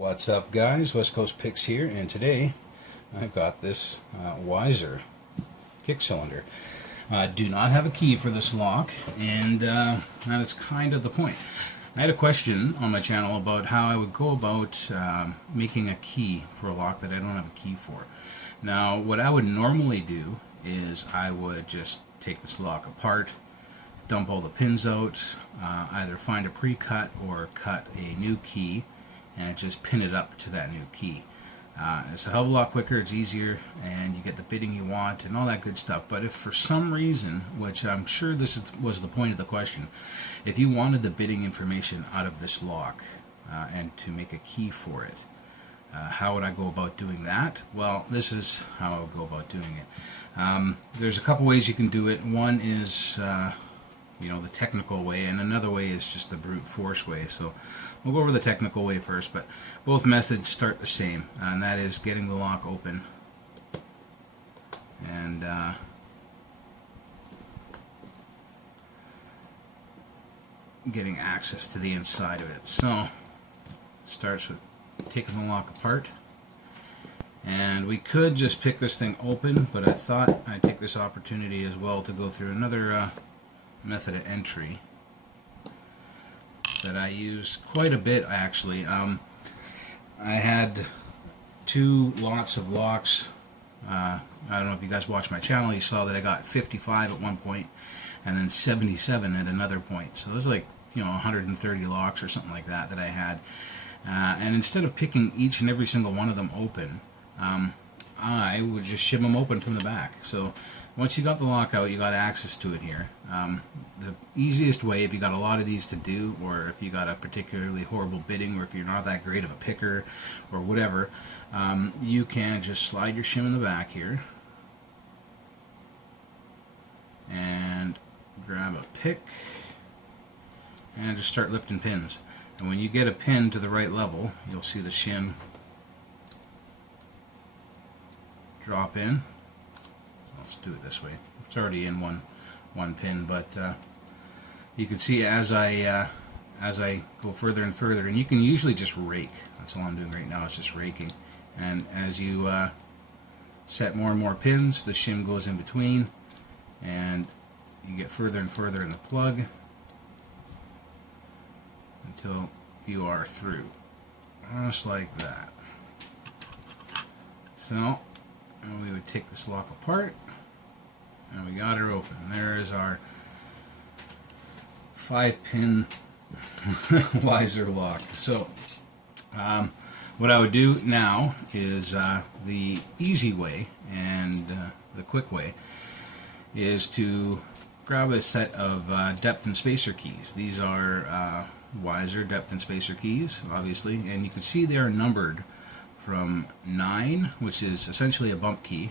What's up, guys? West Coast Picks here, and today I've got this Wiser kick cylinder. I do not have a key for this lock, and that is kind of the point. I had a question on my channel about how I would go about making a key for a lock that I don't have a key for. Now, what I would normally do is I would just take this lock apart, dump all the pins out, either find a pre-cut or cut a new key and just pin it up to that new key. It's a hell of a lot quicker, it's easier, and you get the bitting you want and all that good stuff. But if for some reason, which I'm sure was the point of the question, if you wanted the bitting information out of this lock and to make a key for it, how would I go about doing that? Well, this is how I would go about doing it. There's a couple ways you can do it. One is the technical way, and another way is just the brute force way. So we'll go over the technical way first, but both methods start the same, and that is getting the lock open and getting access to the inside of it. So starts with taking the lock apart, and we could just pick this thing open, but I thought I'd take this opportunity as well to go through another method of entry that I use quite a bit, actually. I had two lots of locks. I don't know if you guys watched my channel. You saw that I got 55 at one point and then 77 at another point. So it was like 130 locks or something like that I had. And instead of picking each and every single one of them open, I would just shim them open from the back. So once you got the lock out, you got access to it here. The easiest way, if you got a lot of these to do, or if you got a particularly horrible bitting, or if you're not that great of a picker, or whatever, you can just slide your shim in the back here, and grab a pick, and just start lifting pins. And when you get a pin to the right level, you'll see the shim drop in. Let's do it this way. It's already in one pin, but you can see as I go further and further, and you can usually just rake. That's all I'm doing right now, is just raking. And as you set more and more pins, the shim goes in between, and you get further and further in the plug until you are through, just like that. So, and we would take this lock apart, and we got her open. There is our 5-pin Wiser lock. So what I would do now is the easy way and the quick way is to grab a set of depth and spacer keys. These are Wiser depth and spacer keys, obviously, and you can see they are numbered from 9, which is essentially a bump key,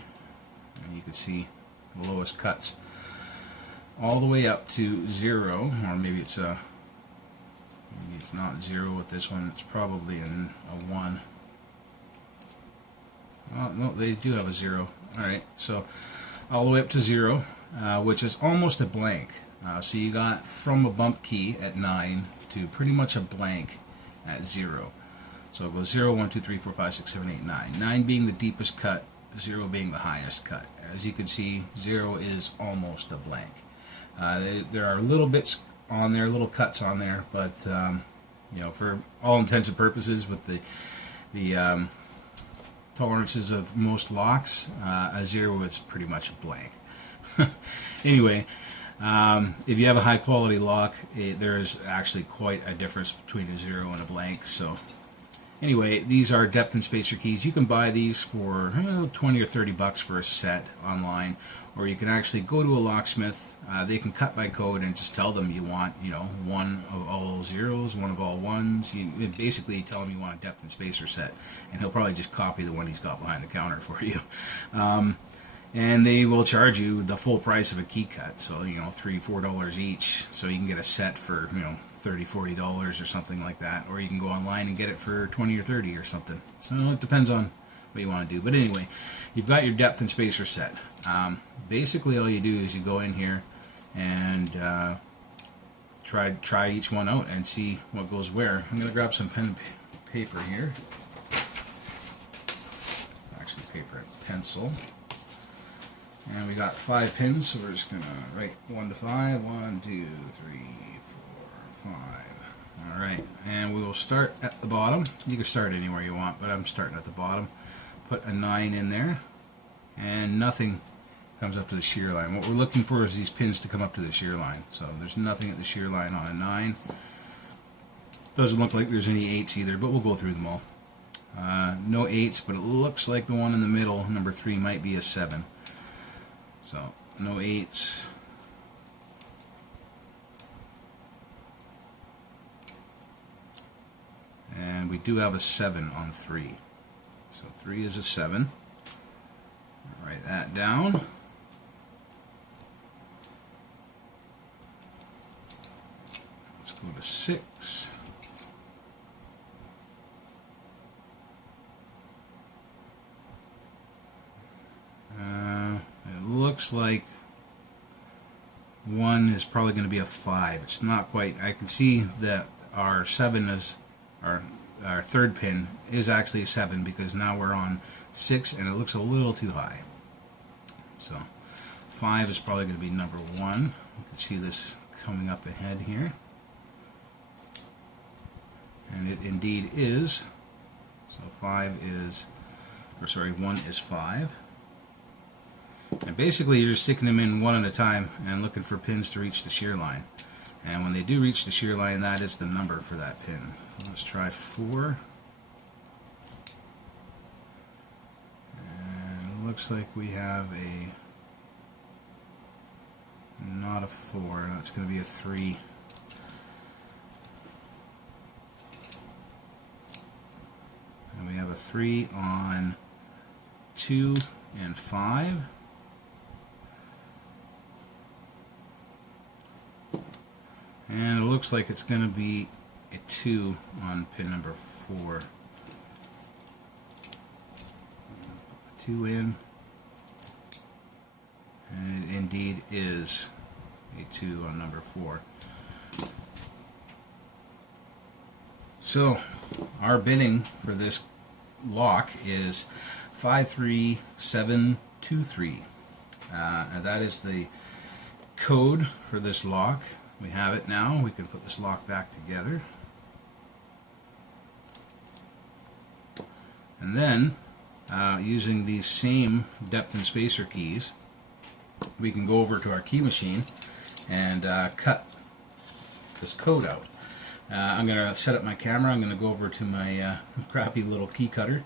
and you can see the lowest cuts, all the way up to 0, or maybe it's not 0 with this one. It's probably a 1. Oh no, they do have a 0. All right, so all the way up to 0, which is almost a blank. So you got from a bump key at 9 to pretty much a blank at 0. So it goes 0, 1, 2, 3, 4, 5, 6, 7, 8, 9. 9 being the deepest cut, 0 being the highest cut. As you can see, 0 is almost a blank. There are little bits on there, little cuts on there, but for all intents and purposes, with the tolerances of most locks, a 0 is pretty much a blank. Anyway, if you have a high quality lock, there is actually quite a difference between a 0 and a blank. So anyway, these are depth and spacer keys. You can buy these for 20 or 30 bucks for a set online, or you can actually go to a locksmith. They can cut by code and just tell them you want, one of all 0s, one of all 1s. You basically tell him you want a depth and spacer set, and he'll probably just copy the one he's got behind the counter for you. And they will charge you the full price of a key cut, so $3, $4 each. So you can get a set for $30, $40 or something like that, or you can go online and get it for 20 or 30 or something. So it depends on what you want to do. But anyway, you've got your depth and spacer set. Basically, all you do is you go in here and try each one out and see what goes where. I'm going to grab some pen and paper here. actually paper and pencil. And we got 5 pins, so we're just going to write 1 to 5. 1, 2, 3, 4, 5. Alright, and we will start at the bottom. You can start anywhere you want, but I'm starting at the bottom. Put a 9 in there, and nothing comes up to the shear line. What we're looking for is these pins to come up to the shear line. So there's nothing at the shear line on a 9. Doesn't look like there's any 8s either, but we'll go through them all. No 8s, but it looks like the one in the middle, number 3, might be a 7. So, no 8s. And we do have a 7 on 3. So 3 is a 7. Write that down. Let's go to 6. It looks like 1 is probably going to be a 5. It's not quite. I can see that our 7 is our third pin is actually a 7 because now we're on 6 and it looks a little too high. So 5 is probably going to be number 1. You can see this coming up ahead here. And it indeed is. So 1 is 5. And basically you're just sticking them in one at a time and looking for pins to reach the shear line. And when they do reach the shear line, that is the number for that pin. Let's try 4. And it looks like we have not a 4, that's going to be a 3. And we have a 3 on 2 and 5. And it looks like it's going to be a 2 on pin number 4. 2 in, and it indeed is a 2 on number 4. So our binning for this lock is 53723. And that is the code for this lock. We have it now. We can put this lock back together. And then, using these same depth and spacer keys, we can go over to our key machine and cut this code out. I'm going to set up my camera. I'm going to go over to my crappy little key cutter.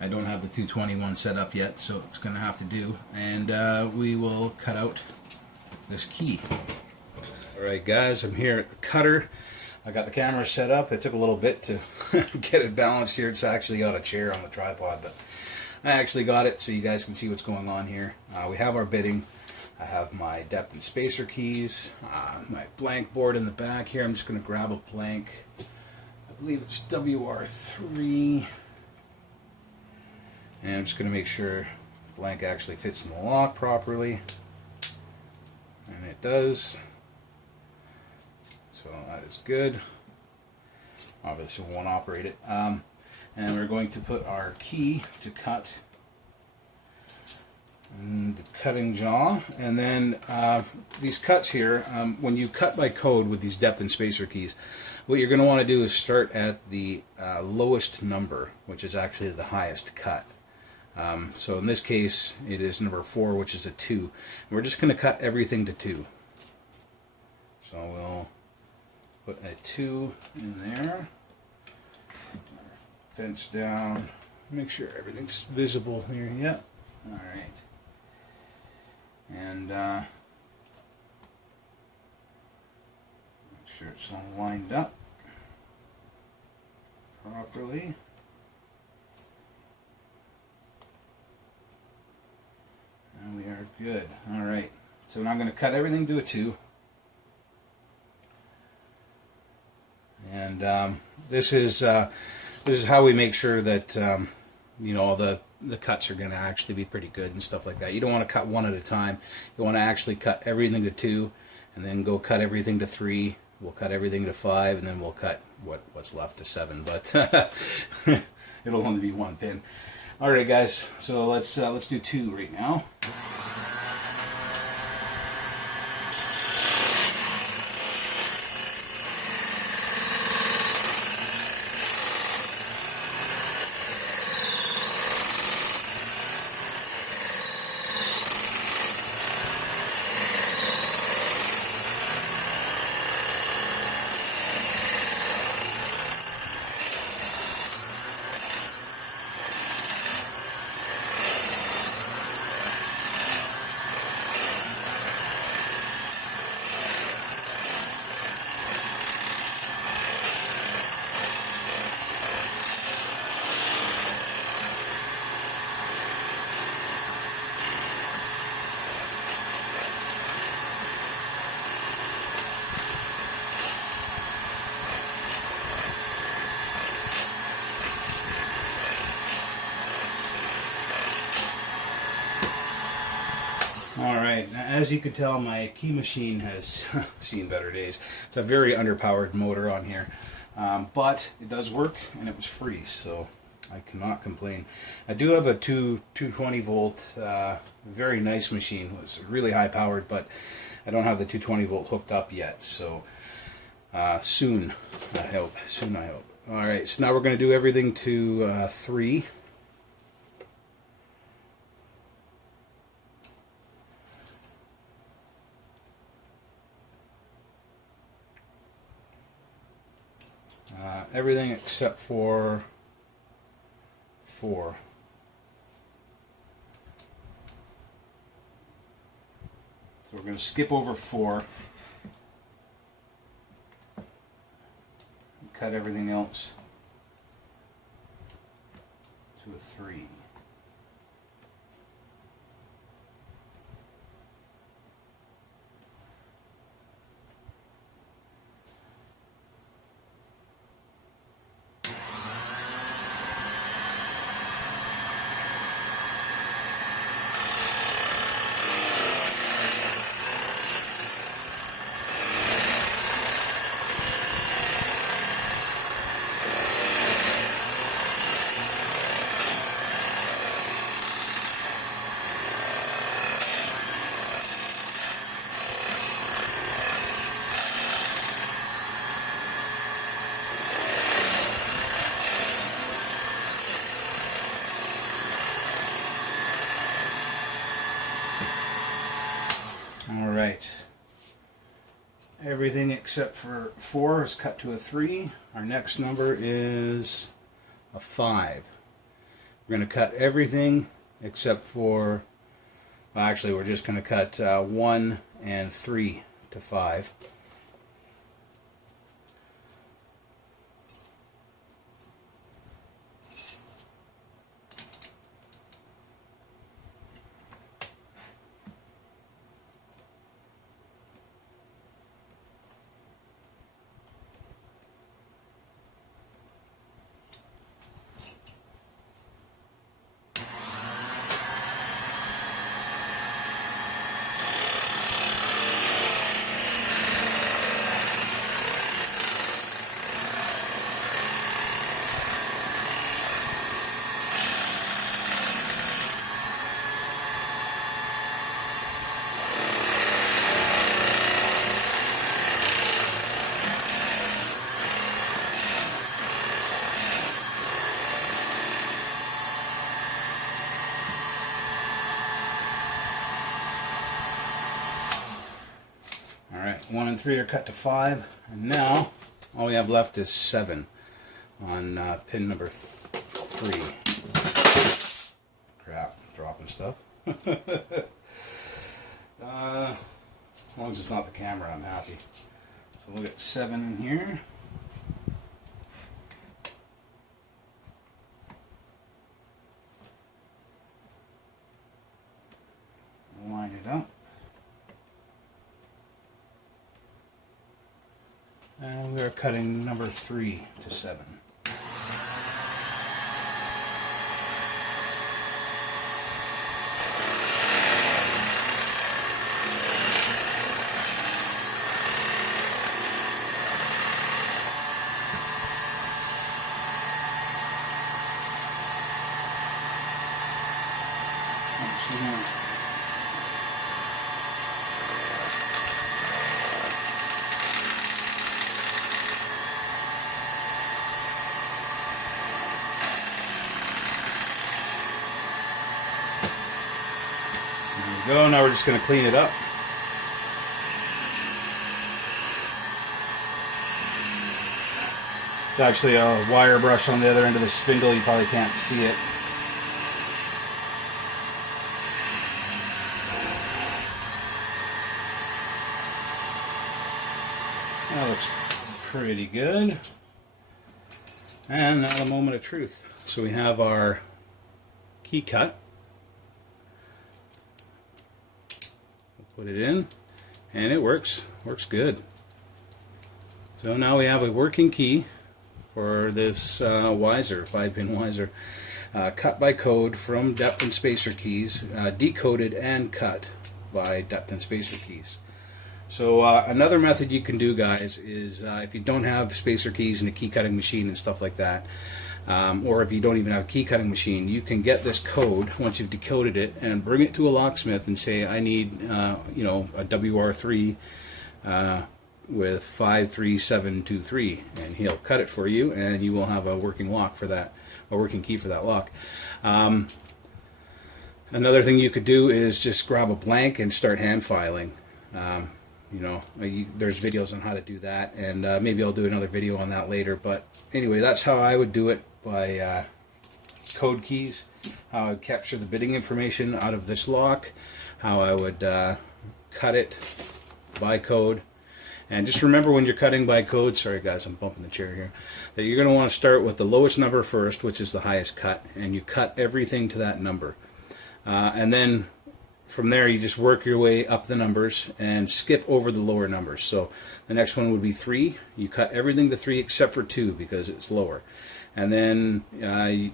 I don't have the 221 set up yet, so it's going to have to do. And we will cut out this key. Alright guys, I'm here at the cutter. I got the camera set up. It took a little bit to get it balanced here. It's actually got a chair on the tripod, but I actually got it so you guys can see what's going on here. We have our bitting. I have my depth and spacer keys, my blank board in the back here. I'm just going to grab a blank. I believe it's WR3. And I'm just going to make sure the blank actually fits in the lock properly. And it does. So that is good. Obviously we won't operate it. And we're going to put our key to cut in the cutting jaw. And then these cuts here, when you cut by code with these depth and spacer keys, what you're going to want to do is start at the lowest number, which is actually the highest cut. So in this case it is number 4, which is a 2. And we're just going to cut everything to 2. So we'll put a 2 in there, fence down, make sure everything's visible here. Yep. Alright. And make sure it's all lined up properly. And we are good. Alright. So now I'm going to cut everything to a 2. And this is how we make sure that you know, the cuts are going to actually be pretty good and stuff like that. You don't want to cut one at a time. You want to actually cut everything to 2, and then go cut everything to 3. We'll cut everything to 5, and then we'll cut what's left to 7. But it'll only be 1 pin. All right, guys. So let's do 2 right now. Alright, as you can tell, my key machine has seen better days. It's a very underpowered motor on here, but it does work and it was free, so I cannot complain. I do have a 220 volt, very nice machine. It's really high powered, but I don't have the 220 volt hooked up yet, so soon, I hope. Soon, I hope. Alright, so now we're going to do everything to 3. Everything except for 4. So we're going to skip over 4. And cut everything else to a 3. Alright, everything except for 4 is cut to a 3. Our next number is a 5. We're going to cut everything except for, well, actually we're just going to cut 1 and 3 to 5. Alright, 1 and 3 are cut to 5, and now all we have left is 7 on pin number 3. Crap, dropping stuff. As long as it's not the camera, I'm happy. So we'll get 7 in here. Line it up. And we're cutting number 3 to 7. There we go. Now we're just going to clean it up. It's actually a wire brush on the other end of the spindle. You probably can't see it. That looks pretty good. And now the moment of truth. So we have our key cut. We'll put it in, and it works good. So now we have a working key for this Wiser, 5-pin Wiser, cut by code from depth and spacer keys, decoded and cut by depth and spacer keys. So another method you can do, guys, is if you don't have spacer keys and a key cutting machine and stuff like that, or if you don't even have a key cutting machine, you can get this code once you've decoded it and bring it to a locksmith and say, I need you know, a WR3 with 53723, and he'll cut it for you, and you will have a working lock for that, a working key for that lock. Another thing you could do is just grab a blank and start hand filing. You know, there's videos on how to do that, and maybe I'll do another video on that later. But anyway, that's how I would do it, by code keys, how I would capture the bitting information out of this lock, how I would cut it by code. And just remember, when you're cutting by code, sorry guys, I'm bumping the chair here, that you're going to want to start with the lowest number first, which is the highest cut, and you cut everything to that number. And then from there, you just work your way up the numbers and skip over the lower numbers. So the next one would be 3. You cut everything to 3 except for 2 because it's lower. And then the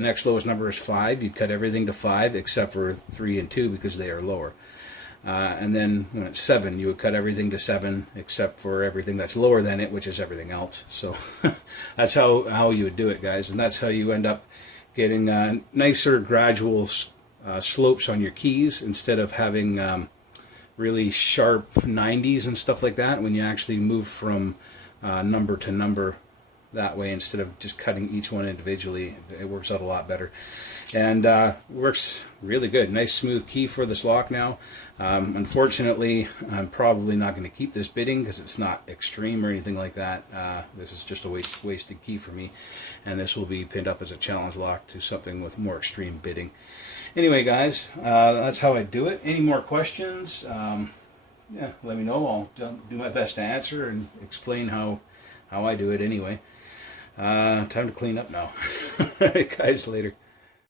next lowest number is 5. You cut everything to 5 except for 3 and 2 because they are lower. And then when it's 7, you would cut everything to 7 except for everything that's lower than it, which is everything else. So that's how you would do it, guys. And that's how you end up getting nicer gradual slopes on your keys, instead of having really sharp 90s and stuff like that when you actually move from number to number that way, instead of just cutting each one individually. It works out a lot better, and works really good. Nice smooth key for this lock now. Unfortunately, I'm probably not going to keep this bitting because it's not extreme or anything like that. This is just a wasted key for me, and this will be pinned up as a challenge lock to something with more extreme bitting. Anyway, guys, that's how I do it. Any more questions? Yeah, let me know. I'll do my best to answer and explain how I do it anyway. Time to clean up now. All right, guys, later.